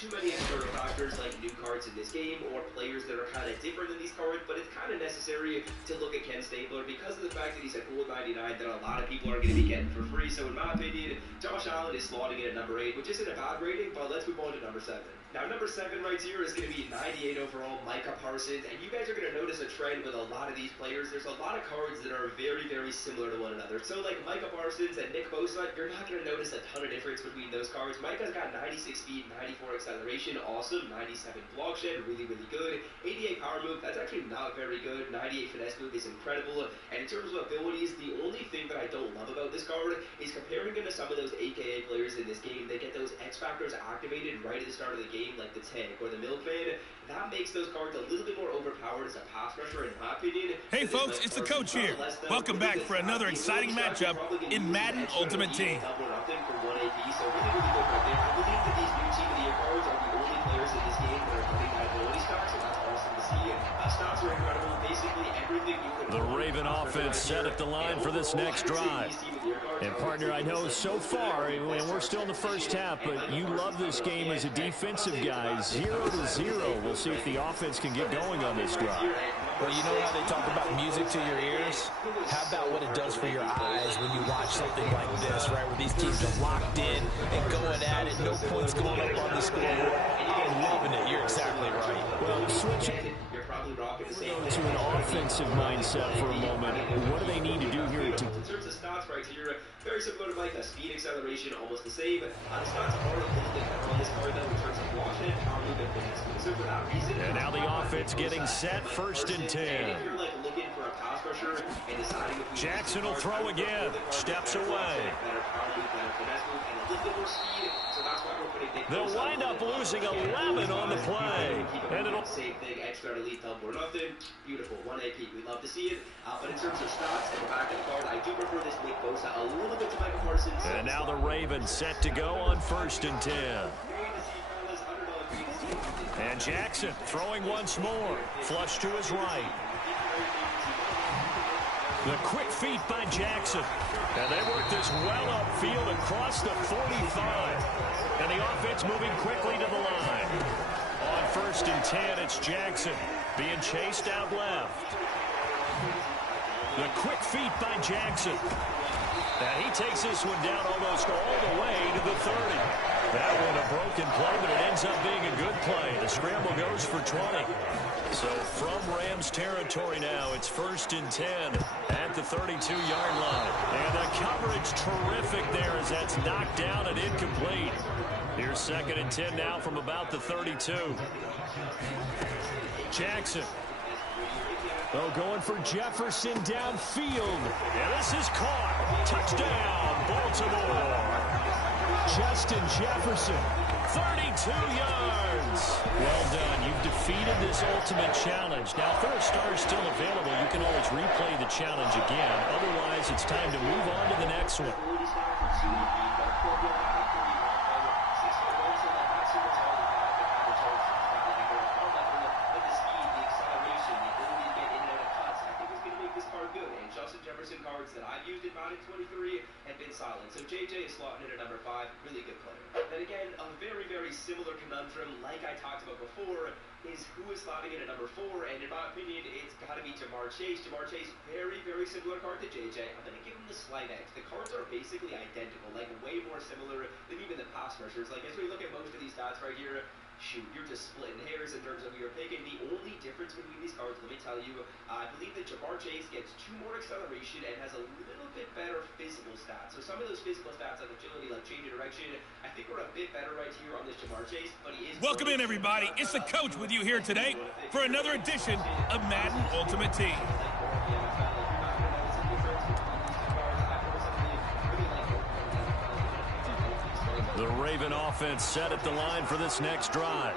too many external factors like new cards in this game or players that are kind of different than these cards, but it's kind of necessary to look at Ken Stabler because of the fact that he's a gold 99 that a lot of people are going to be getting for free. So in my opinion, Josh Allen is slotting in at number 8, which isn't a bad rating, but let's move on to number 7. Now, number 7 right here is going to be 98 overall, Micah Parsons, and you guys are going to notice a trend with a lot of these players. There's a lot of cards that are very, very similar to one another. So, like Micah Parsons and Nick Bosa, you're not going to notice a ton of difference between those cards. Micah's got 96 speed, 94 acceleration, awesome, 97 block shed, really, really good. 88 power move, that's actually not very good. 98 finesse move is incredible. And in terms of abilities, the only thing that I don't love about this card is comparing him to some of those AKA players in this game. They get those X factors activated right at the start of the game, like the tank or the milkman. That makes those cards a little bit more overpowered as a pass rusher, in my opinion. Hey folks, it's the coach here. Welcome back for another exciting matchup in Madden Ultimate Team. So really, really good right there. I believe that these new Team of the Year cards are the only players in this game that are running that ability stock, so that's awesome to see. Stats are incredible. Basically everything you can. The Raven offense set at the line for this next drive. And partner, I know so far, and we're still in the first half, but you love this game as a defensive guy. 0-0. We'll see if the offense can get going on this drive. Well, you know how they talk about music to your ears? How about what it does for your eyes when you watch something like this, right, where these teams are locked in and going at it, no points going up on the scoreboard. I'm loving it. You're exactly right. Well, switching to an offensive mindset for a moment, what do they need to do here? In terms of stats right here, very similar to Micah. Speed, acceleration, almost the same. The stats are a little bit better on this card, though, in terms of watching power move and finesse. So for that reason, and now the offense getting set, 1st and 10. If you're like looking for a pass rusher and deciding if Jackson will throw again. Steps away. Better power move, better finesse move, and a little bit more speed. So that's why we're putting Nick Bosa. They'll wind up losing 11 on the play. And it'll same thing, extra elite double or nothing. Beautiful, 1 AP. We love to see it. But in terms of stats at the back of the card, I do prefer this Nick Bosa a little bit to Micah Parsons. And now the Ravens set to go on 1st and 10. And Jackson throwing once more. Flush to his right. The quick feet by Jackson. And they work this well upfield across the 45. And the offense moving quickly to the line. On 1st and 10, it's Jackson being chased out left. The quick feet by Jackson. And he takes this one down almost all the way to the 30. That one a broken play, but it ends up being a good play. The scramble goes for 20. So from Rams territory now, it's 1st and 10 at the 32-yard line. And the coverage terrific there as that's knocked down and incomplete. Here's 2nd and 10 now from about the 32. Jackson. Oh, going for Jefferson downfield. And this is caught. Touchdown, Baltimore. Justin Jefferson, 32 yards. Well done. You've defeated this ultimate challenge. Now, if there are stars still available, you can always replay the challenge again. Otherwise, it's time to move on to the next one. Cards that I've used in Madden 23 have been solid. So JJ is slotting in at number 5, really good player. Then again, a very, very similar conundrum, like I talked about before, is who is slotting in at number 4, and in my opinion, it's got to be Jamar Chase. Jamar Chase, very, very similar card to JJ. I'm going to give him the slight edge. The cards are basically identical, like way more similar than even the pass rushers. Like as we look at most of these stats right here, shoot, you're just splitting hairs in terms of who you're picking. The only difference between these cards, let me tell you, I believe that Jamar Chase gets 2 more acceleration and has a little bit better physical stats. So some of those physical stats like agility, like change of direction, I think we're a bit better right here on this Jamar Chase, but he is... Welcome in, everybody. It's the coach with you here today for another edition of Madden Ultimate Team. The Raven offense set at the line for this next drive.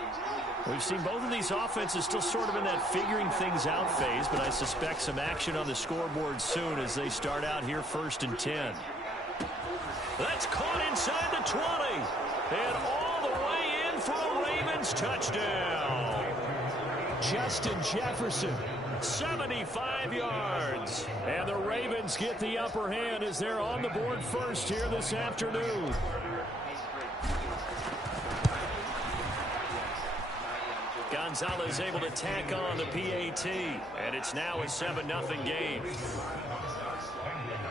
We've seen both of these offenses still sort of in that figuring things out phase, but I suspect some action on the scoreboard soon as they start out here 1st and 10. That's caught inside the 20. And all the way in for a Ravens touchdown. Justin Jefferson, 75 yards. And the Ravens get the upper hand as they're on the board first here this afternoon. Gonzalez able to tack on the PAT, and it's now a 7-0 game.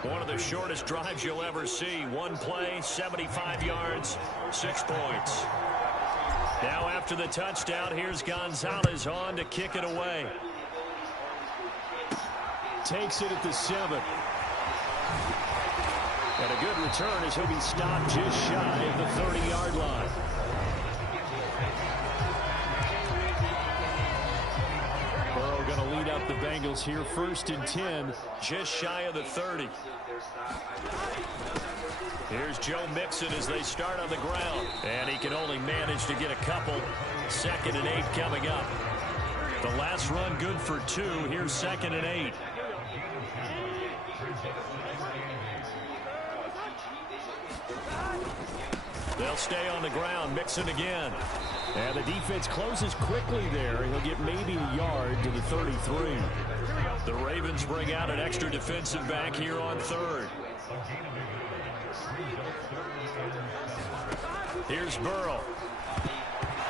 One of the shortest drives you'll ever see. One play, 75 yards, 6 points. Now after the touchdown, here's Gonzalez on to kick it away. Takes it at the 7. And a good return as he'll be stopped just shy of the 30-yard line. Burrow going to lead up the Bengals here, 1st and 10, just shy of the 30. Here's Joe Mixon as they start on the ground. And he can only manage to get a couple. 2nd and 8 coming up. The last run good for 2. Here's 2nd and 8. They'll stay on the ground. Mixon again. And the defense closes quickly there. He'll get maybe a yard to the 33. The Ravens bring out an extra defensive back here on 3rd. Here's Burrow.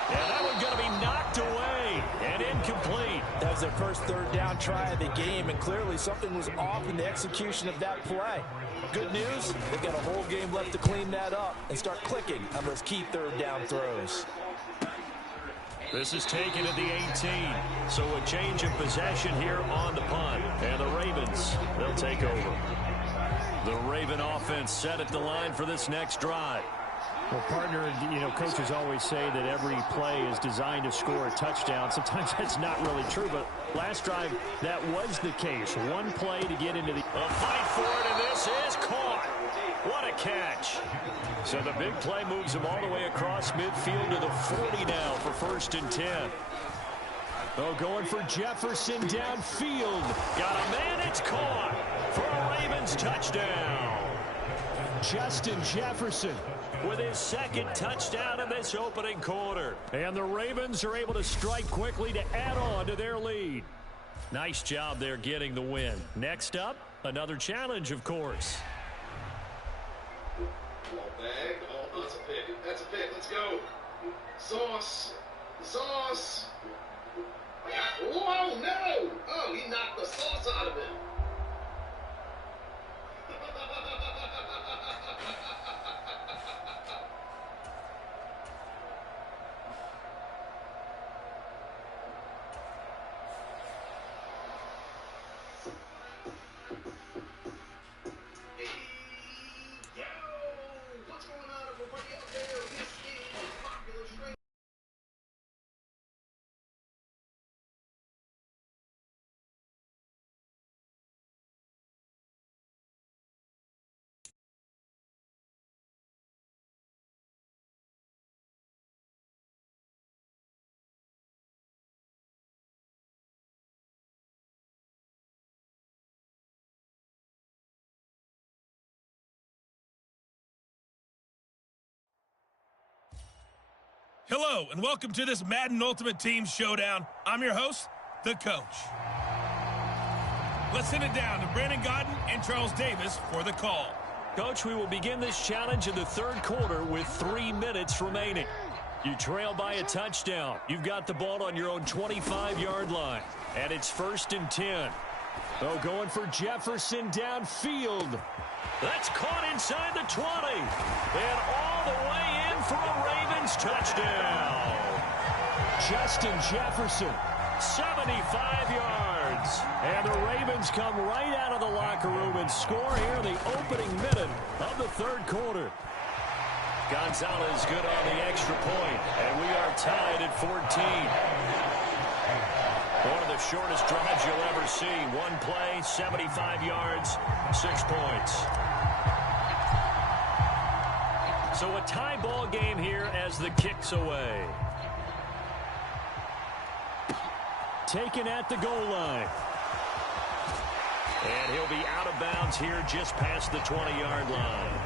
And that one's going to be knocked away and incomplete. That was their first 3rd down try of the game, and clearly something was off in the execution of that play. Good news, they've got a whole game left to clean that up and start clicking on those key 3rd down throws. This is taken at the 18. So a change of possession here on the punt. And the Ravens, they'll take over. The Raven offense set at the line for this next drive. Well, partner, coaches always say that every play is designed to score a touchdown. Sometimes that's not really true, but last drive, that was the case. One play to get into the... A fight for it, and this is caught. What a catch. So the big play moves him all the way across midfield to the 40 now for 1st and 10. Oh, going for Jefferson downfield. Got a man, it's caught for a Ravens touchdown. Justin Jefferson with his 2nd touchdown in this opening quarter. And the Ravens are able to strike quickly to add on to their lead. Nice job there getting the win. Next up, another challenge, of course. Bag. Oh, that's a pick. That's a pick. Let's go. Sauce. Sauce. Whoa, no. Oh, he knocked the sauce out of him. Hello, and welcome to this Madden Ultimate Team Showdown. I'm your host, the Coach. Let's send it down to Brandon Godden and Charles Davis for the call. Coach, we will begin this challenge in the 3rd quarter with 3 minutes remaining. You trail by a touchdown. You've got the ball on your own 25-yard line, and it's 1st and 10. Oh, going for Jefferson downfield. That's caught inside the 20. And all the way in for a Ravens touchdown. Justin Jefferson. 75 yards. And the Ravens come right out of the locker room and score here in the opening minute of the 3rd quarter. Gonzalez good on the extra point, and we are tied at 14. One of the shortest drives you'll ever see. One play, 75 yards, 6 points. So a tie ball game here as the kick's away. Taken at the goal line. And he'll be out of bounds here just past the 20-yard line.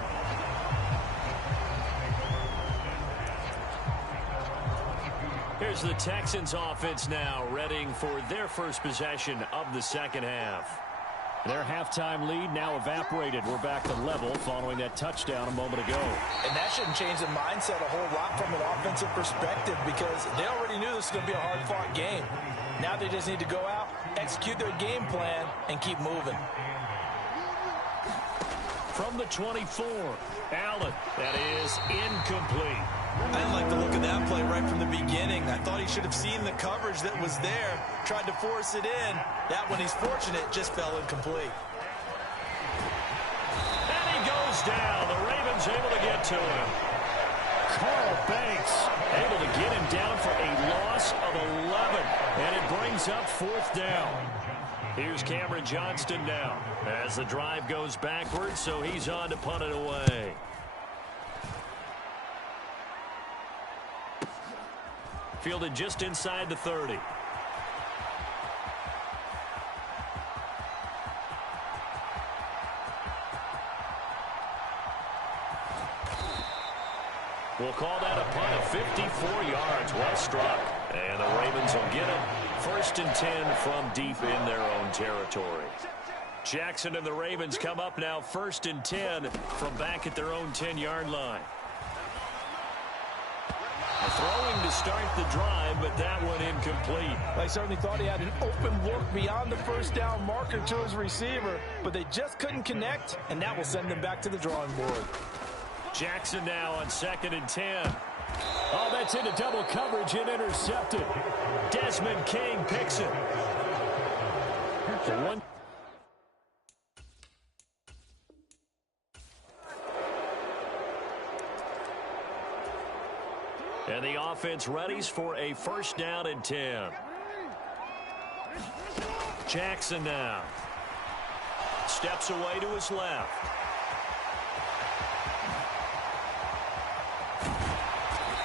Here's the Texans offense now, readying for their first possession of the 2nd half. Their halftime lead now evaporated. We're back to level following that touchdown a moment ago. And that shouldn't change the mindset a whole lot from an offensive perspective because they already knew this was going to be a hard-fought game. Now they just need to go out, execute their game plan, and keep moving. From the 24, Allen. That is incomplete. I didn't like the look of that play right from the beginning. I thought he should have seen the coverage that was there, tried to force it in. That one, he's fortunate, just fell incomplete. And he goes down. The Ravens able to get to him. Carl Banks able to get him down for a loss of 11. And it brings up 4th down. Here's Cameron Johnston now as the drive goes backwards, so he's on to punt it away. Fielded just inside the 30. We'll call that a punt of 54 yards. Well struck. And the Ravens will get it. 1st and 10 from deep in their own territory. Jackson and the Ravens come up now 1st and 10 from back at their own 10-yard line. Throwing to start the drive, but that one incomplete. I certainly thought he had an open look beyond the 1st down marker to his receiver, but they just couldn't connect, and that will send them back to the drawing board. Jackson now on 2nd and 10. Oh, that's into double coverage and intercepted. Desmond King picks it. The one. And the offense readies for a 1st down and 10. Jackson now. Steps away to his left.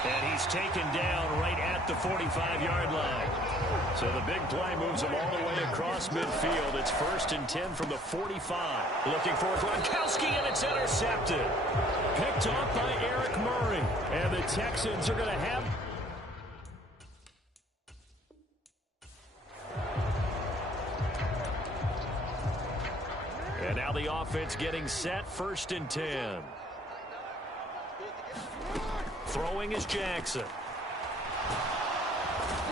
And he's taken down right at the 45-yard line. So the big play moves him all the way across midfield. It's 1st and 10 from the 45. Looking for Gronkowski, and it's intercepted. Picked off by Eric Murray. And the Texans are going to have... And now the offense getting set. 1st and 10. Throwing is Jackson.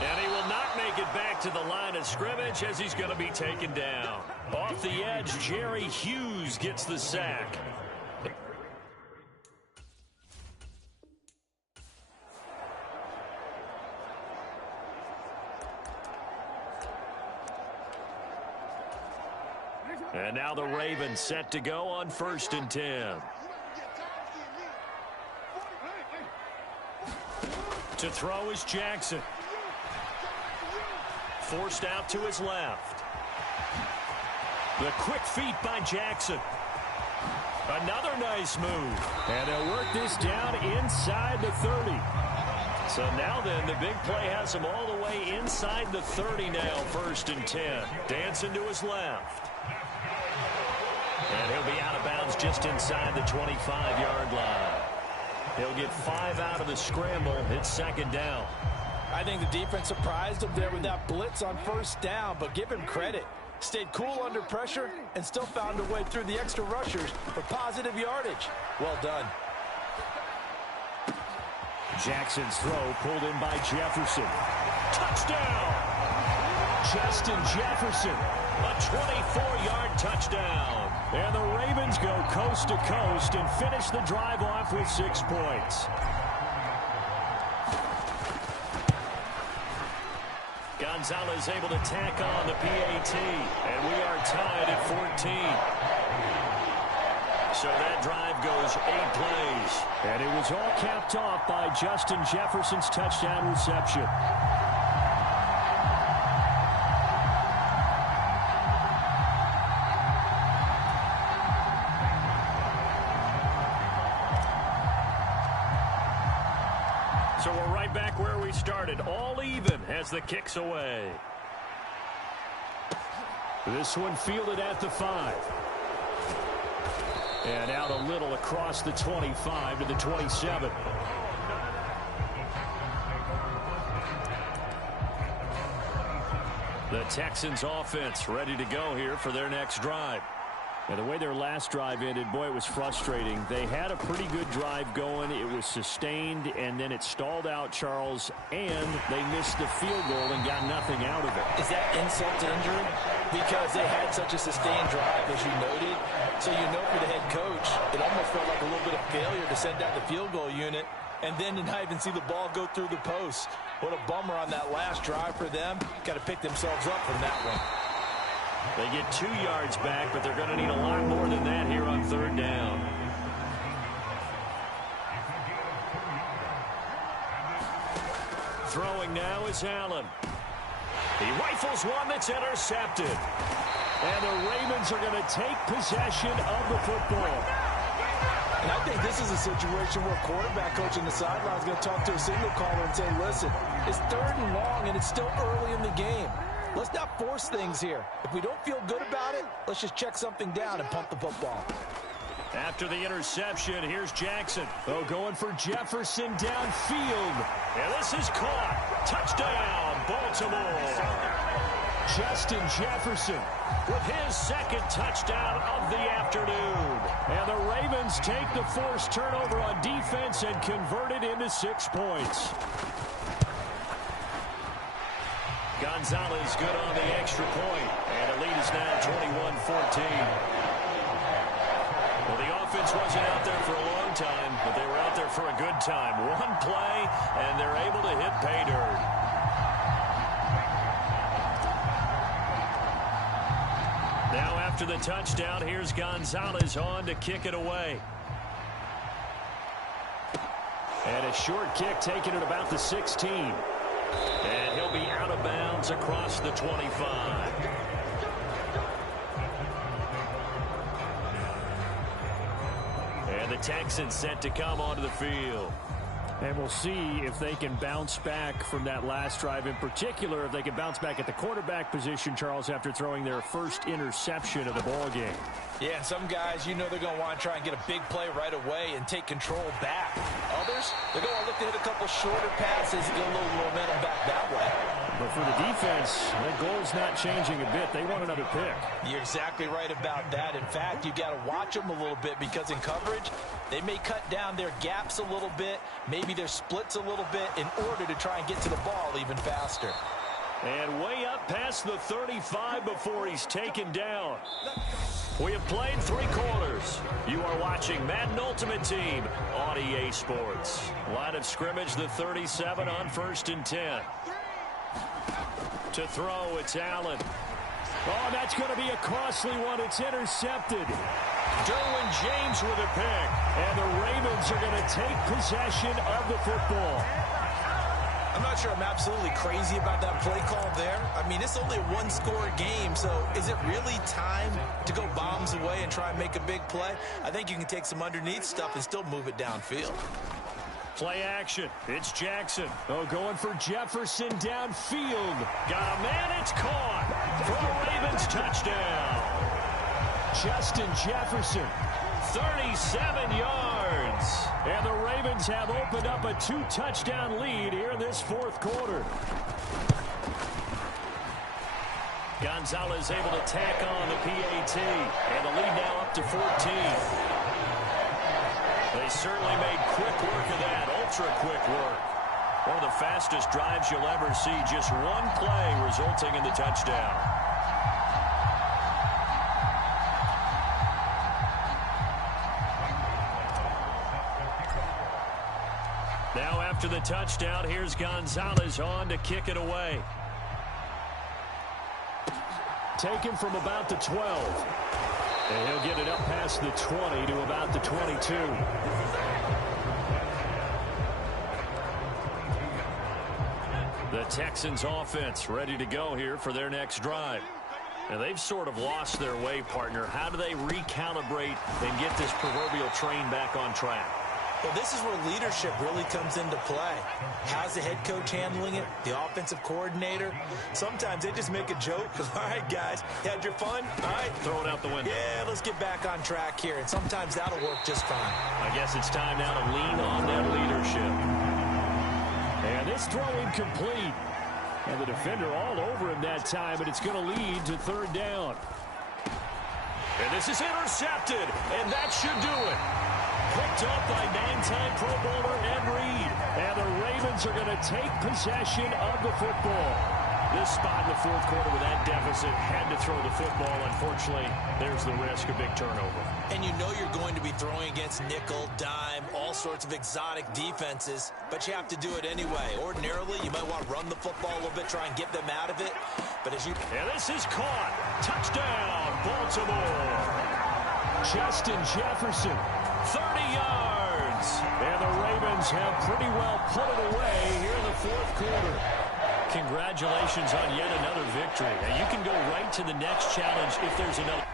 And he will not make it back to the line of scrimmage as he's going to be taken down. Off the edge, Jerry Hughes gets the sack. And now the Ravens set to go on 1st and 10. To throw is Jackson. Forced out to his left. The quick feet by Jackson. Another nice move. And they'll work this down inside the 30. So now then, the big play has him all the way inside the 30 now, 1st and 10. Dancing to his left. And he'll be out of bounds just inside the 25-yard line. He'll get 5 out of the scramble. It's 2nd down. I think the defense surprised him there with that blitz on 1st down, but give him credit. Stayed cool under pressure and still found a way through the extra rushers for positive yardage. Well done. Jackson's throw pulled in by Jefferson. Touchdown! Justin Jefferson, a 24-yard touchdown. And the Ravens go coast to coast and finish the drive off with 6 points. Gonzalez able to tack on the PAT, and we are tied at 14. So that drive goes 8 plays. And it was all capped off by Justin Jefferson's touchdown reception. So we're right back where we started, all even as the kick's away. This one fielded at the 5. And out a little across the 25 to the 27. The Texans offense ready to go here for their next drive. And the way their last drive ended, boy, it was frustrating. They had a pretty good drive going. It was sustained, and then it stalled out, Charles, and they missed the field goal and got nothing out of it. Is that insult to injury? Because they had such a sustained drive, as you noted. So you know for the head coach, it almost felt like a little bit of failure to send out the field goal unit and then to not even see the ball go through the post. What a bummer on that last drive for them. Got to pick themselves up from that one. They get 2 yards back, but they're going to need a lot more than that here on third down. Throwing now is Allen. He rifles one that's intercepted. And the Ravens are going to take possession of the football. And I think this is a situation where quarterback coach on the sideline is going to talk to a signal caller and say, listen, it's 3rd and long and it's still early in the game. Let's not force things here. If we don't feel good about it, let's just check something down and punt the football. After the interception, here's Jackson. Oh, going for Jefferson downfield. And this is caught. Touchdown, Baltimore. Justin Jefferson with his 2nd touchdown of the afternoon. And the Ravens take the forced turnover on defense and convert it into 6 points. Gonzalez good on the extra point. And the lead is now 21-14. Well, the offense wasn't out there for a long time, but they were out there for a good time. One play, and they're able to hit pay dirt. Now after the touchdown, here's Gonzalez on to kick it away. And a short kick taken at about the 16. And he'll be out of bounds across the 25. And the Texans set to come onto the field. And we'll see if they can bounce back from that last drive. In particular, if they can bounce back at the quarterback position, Charles, after throwing their first interception of the ball game. Yeah, some guys, you know they're going to want to try and get a big play right away and take control back. Others, they're going to look to hit a couple shorter passes and get a little momentum back that way. But for the defense, their goal's not changing a bit. They want another pick. You're exactly right about that. In fact, you got to watch them a little bit because in coverage, they may cut down their gaps a little bit, maybe their splits a little bit in order to try and get to the ball even faster. And way up past the 35 before he's taken down. We have played 3 quarters. You are watching Madden Ultimate Team on EA Sports. Line of scrimmage, the 37 on 1st and 10. To throw, it's Allen. Oh, that's going to be a costly one. It's intercepted. Derwin James with a pick. And the Ravens are going to take possession of the football. I'm not sure I'm absolutely crazy about that play call there. I mean, it's only a 1-score game, so is it really time to go bombs away and try and make a big play? I think you can take some underneath stuff and still move it downfield. Play action. It's Jackson. Oh, going for Jefferson downfield. Got a man. It's caught for a Ravens touchdown. Justin Jefferson, 37 yards. And the Ravens have opened up a 2-touchdown lead here in this 4th quarter. Gonzalez able to tack on the PAT. And the lead now up to 14. They certainly made quick work of that, ultra-quick work. One of the fastest drives you'll ever see, just one play resulting in the touchdown. Now after the touchdown, here's Gonzalez on to kick it away. Taken from about the 12. And he'll get it up past the 20 to about the 22. The Texans offense ready to go here for their next drive. And they've sort of lost their way, partner. How do they recalibrate and get this proverbial train back on track? Well, this is where leadership really comes into play. How's the head coach handling it? The offensive coordinator? Sometimes they just make a joke. All right, guys, had your fun? All right. Throw it out the window. Yeah, let's get back on track here. And sometimes that'll work just fine. I guess it's time now to lean on that leadership. And this throw incomplete. And the defender all over him that time, and it's going to lead to third down. And this is intercepted, and that should do it. Picked up by 9-time Pro Bowler Ed Reed. And the Ravens are going to take possession of the football. This spot in the fourth quarter with that deficit, had to throw the football. Unfortunately, there's the risk of big turnover. And you know you're going to be throwing against nickel, dime, all sorts of exotic defenses, but you have to do it anyway. Ordinarily, you might want to run the football a little bit, try and get them out of it. But as you... And this is caught. Touchdown, Baltimore. Justin Jefferson, 30 yards. And the Ravens have pretty well put it away here in the fourth quarter. Congratulations on yet another victory. And you can go right to the next challenge if there's another.